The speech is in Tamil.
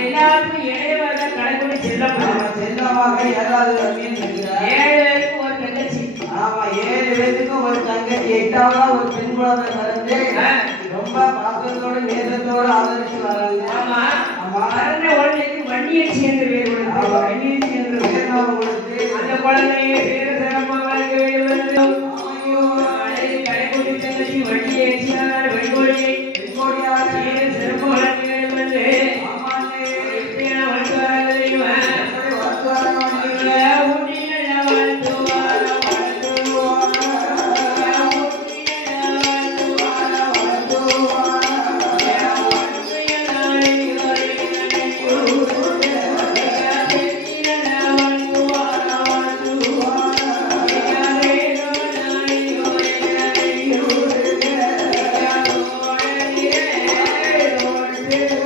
எல்லாருக்கும் இளையவர கடைக்குடி செல்லமாக 7வது அப்படின்னு நினைக்கிறேன். 7 பேருக்கு ஒரு தங்கச்சி. ஆமா 7 பேருக்கு ஒரு தங்கச்சி. 8ஆவதா ஒரு பெண் குழந்தை பிறந்து ரொம்ப பாசத்தோட நேசத்தோட ஆதரிச்சு வராங்க. ஆமா ஆமா பிறந்த உடனே வண்டியச்சி என்று பேர் கொடுத்து வண்டியச்சி என்று பேர் கொடுத்து அந்த குழந்தைய பேர சிறப்பாக